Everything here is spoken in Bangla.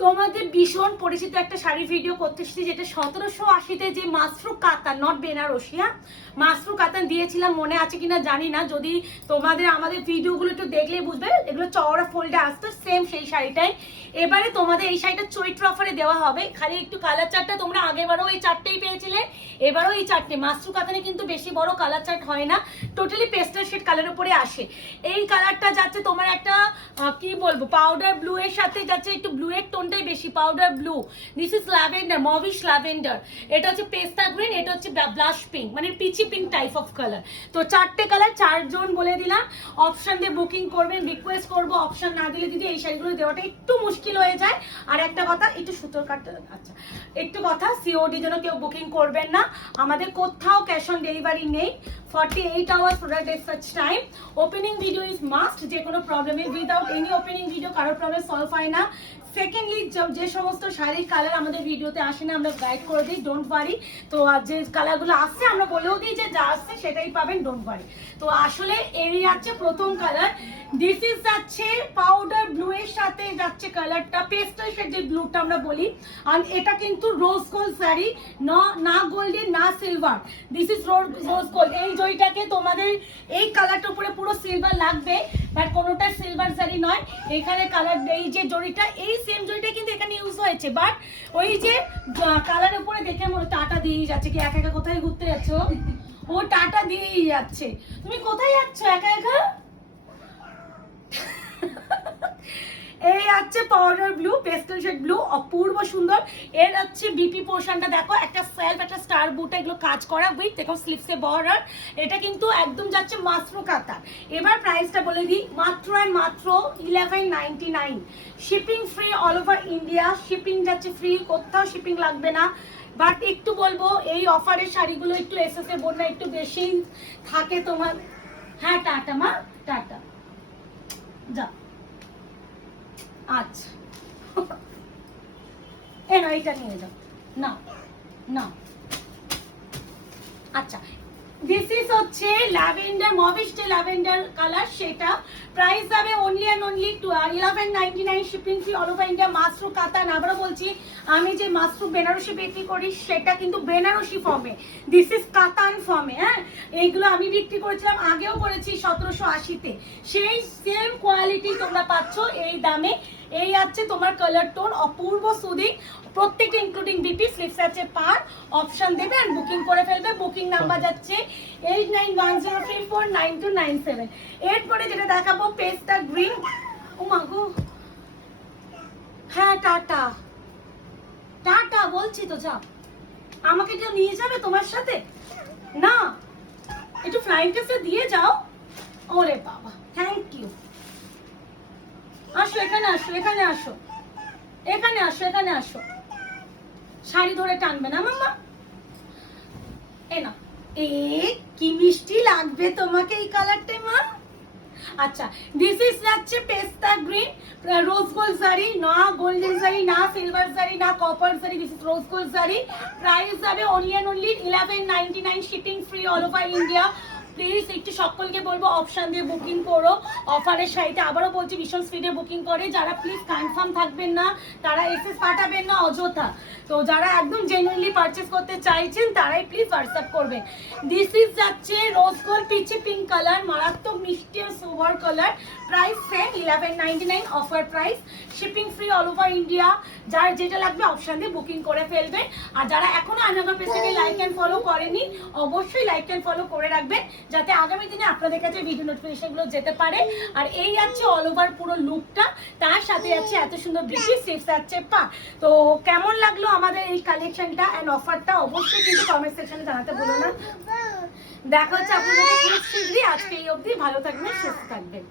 তোমাদের ভীষণ পরিচিত একটা শাড়ি ভিডিও করতে এসেছি, যেটা 1780-তে যে মাসরু কাতান, নট বেনারসি, মাসরু কাতান দিয়েছিলাম, মনে আছে কিনা জানি না। যদি তোমাদের আমাদের ভিডিওগুলো একটু দেখলেই বুঝবে, এগুলো চওড়া ফোল্ডে আসতো, সেম সেই শাড়িটাই এবারে তোমাদের এই শাড়িটা চৈত্র অফারে দেওয়া হবে। খালি একটু কালার চার্টটা তোমরা আগেবারও এই চারটেই পেয়েছিলে, এবারও এই চারটে। মাসরু কাতানে কিন্তু বেশি বড় কালার চার্ট হয় না, টোটালি পেস্টাল শেড কালার উপরে আসে। এই কালারটা যাচ্ছে তোমার একটা কি বলবো, পাউডার ব্লু এর সাথে যাচ্ছে, একটু ব্লু এর টোনটাই বেশি, powder blue. This is lavender, mauvish lavender. এটা হচ্ছে পেস্তা গ্রিন, এটা হচ্ছে ব্লাশ পিঙ্ক, মানে peachy pink type of colour. তো চারটে কালার, চারজন বলে দিলাম। অপশন দিয়ে বুকিং করবেন, রিকোয়েস্ট করবো অপশন না দিলে দিদি এই শাড়িগুলো দেওয়াটা একটু মুশকিল হয়ে যায়। আর একটা কথা, একটু সুতোর কাটতে, আচ্ছা একটু কথা, সিওডি জন্য কেউ বুকিং করবেন না, আমাদের কোথাও ক্যাশ অন ডেলিভারি নেই। 48 hours product at such time. Opening video is must, যে কোনো প্রবলেমে। উইদাউট এনি ওপেনিং ভিডিও কারোর প্রবলেম সলভ হয় না। সেকেন্ডলি, যে সমস্ত শাড়ির কালার আমাদের ভিডিওতে আসে না, আমরা গাইড করে দিই, ডোন্ট ওয়ারি। তো যে কালারগুলো আসছে আমরা বলেও দিই যে যা আসছে সেটাই পাবেন, ডোন্ট ওয়ারি। তো আসলে এই যাচ্ছে প্রথম কালার, দিস ইজ যাচ্ছে পাউডার ব্লু এর সাথে যাচ্ছে কালারটা, পেস্টাল শেড যে ব্লুটা আমরা বলি। আর এটা কিন্তু রোজ গোল্ড শাড়ি, না গোল্ডেন না silver, this is rose gold. এই জয়টাকে তোমাদের এই কালারটার উপরে পুরো সিলভার লাগবে, বাট কোনোটা সিলভার শাড়ি নয়। এখানে কালার, এই যে জড়িটা, এই সেম জড়িটা কিন্তু এখানে ইউজ হয়েছে, বাট ওই যে কালারের উপরে দেখে মনে টাটা দিয়েই যাচ্ছে। কি একা একা কোথায় ঘুরতে যাচ্ছ? ও টাটা দিয়েই যাচ্ছে। তুমি কোথায় যাচ্ছ একা একা? এই হচ্ছে powder blue, pastel shade blue, অপূর্ব সুন্দর। এর হচ্ছে বিপি পোর্শনটা দেখো, একটা সেলফ, একটা স্টার বুট, এগুলো কাজ করা উইথ দেখো স্লিপসে বর্ডার। এটা কিন্তু একদম যাচ্ছে মাসরু কাতান। এবার প্রাইসটা বলে দিই, মাত্র আর মাত্র 1199। Shipping free all over India, shipping যাচ্ছে ফ্রি, কোথাও শিপিং লাগবে না। বাট একটু বলবো, এই অফারের শাড়িগুলো একটু এসএস এর বোর্ড না একটু বেশি থাকে তোমার। হ্যাঁ টাটা মা, টাটা, যা। আচ্ছা এ না, এটা নিয়ে যাও, না না। আচ্ছা, দিস ইজ হচ্ছে ল্যাভেন্ডার, মভিশ যে ল্যাভেন্ডার কালার, সেটা প্রাইস যাবে only and only 1199, shipping free all over India. Mashru Katan, আবারও বলছি, আমি যে মাসরু বেনারসি বিক্রি করি সেটা কিন্তু বেনারসি ফর্মে, দিস ইজ কাতান ফর্মে। হ্যাঁ, এইগুলো আমি বিক্রি করেছিলাম, আগেও করেছি 1780-তে, সেই সেম কোয়ালিটি তোমরা পাচ্ছ এই দামে। এই আছে তোমার কালার টোন, অপূর্ব সুদিং, প্রত্যেকটা ইনক্লুডিং বিপি, স্লিপস আছে পার। অপশন দেবে আর বুকিং করে ফেলবে। বুকিং নাম্বার যাচ্ছে 8910349297। এরপরে যেটা দেখাবো পেস্টা গ্রিন। ও মাগো, হ্যাঁ টাটা টাটা বলছি তো, যা। আমাকে কেউ নিয়ে যাবে তোমার সাথে? না, একটু ফ্লাইং কিসে দিয়ে যাও। ওরে বাবা, থ্যাংক ইউ। আসো এখানে, আসো এখানে, আসো এখানে, আসো এখানে, আসো। শাড়ি ধরে টানবে না মাম্মা। এ না, এ কি মিষ্টি লাগবে তোমাকে এই কালারটাই মা। আচ্ছা, দিস ইজ যাচ্ছে পেস্তা গ্রিন, রোজ গোল্ড শাড়ি, না গোল্ডেন শাড়ি, না সিলভার শাড়ি, না copper sari, this is rose gold sari. Price যাবে only and only 1199, shipping free all over India. Please একটু সকলকে বলবো অপশন দিয়ে বুকিং করো অফারের শাড়িটা। আবারও বলছি, ভীষণ স্পিডে বুকিং করে যারা, প্লিজ কনফার্ম থাকবেন না, তারা এসএস পাঠাবেন না অযথা। তো যারা একদম জেনুইনলি পারচেস করতে চাইছেন তারাই প্লিজ হোয়াটসঅ্যাপ করবেন। দিস ইজ যাচ্ছে rose gold peachy pink colour, মারাত্মক মিষ্টি আর sober colour. Price same 1199 offer price, shipping free all over India. যার যেটা লাগবে অপশন দিয়ে বুকিং করে ফেলবে। আর যারা এখনো আয়নাগর পেজটাকে লাইক অ্যান্ড ফলো করেনি, অবশ্যই লাইক অ্যান্ড ফলো করে রাখবেন, যাতে আগামী দিনে আপনাদের কাছে ভিডিও নোটিফিকেশনগুলো যেতে পারে। আর এই যাচ্ছে অল ওভার পুরো লুকটা, তার সাথে যাচ্ছে এত সুন্দর বিউটি স্লিপস যাচ্ছে পা। তো কেমন লাগলো আমাদের এই কালেকশনটা এন্ড অফারটা, অবশ্যই কিন্তু কমেন্ট সেকশনে জানাতে ভুলো না। দেখা হচ্ছে আপনাদের খুব শীঘ্রই। আজকে এই অবধি, ভালো থাকবেন, সুস্থ থাকবেন।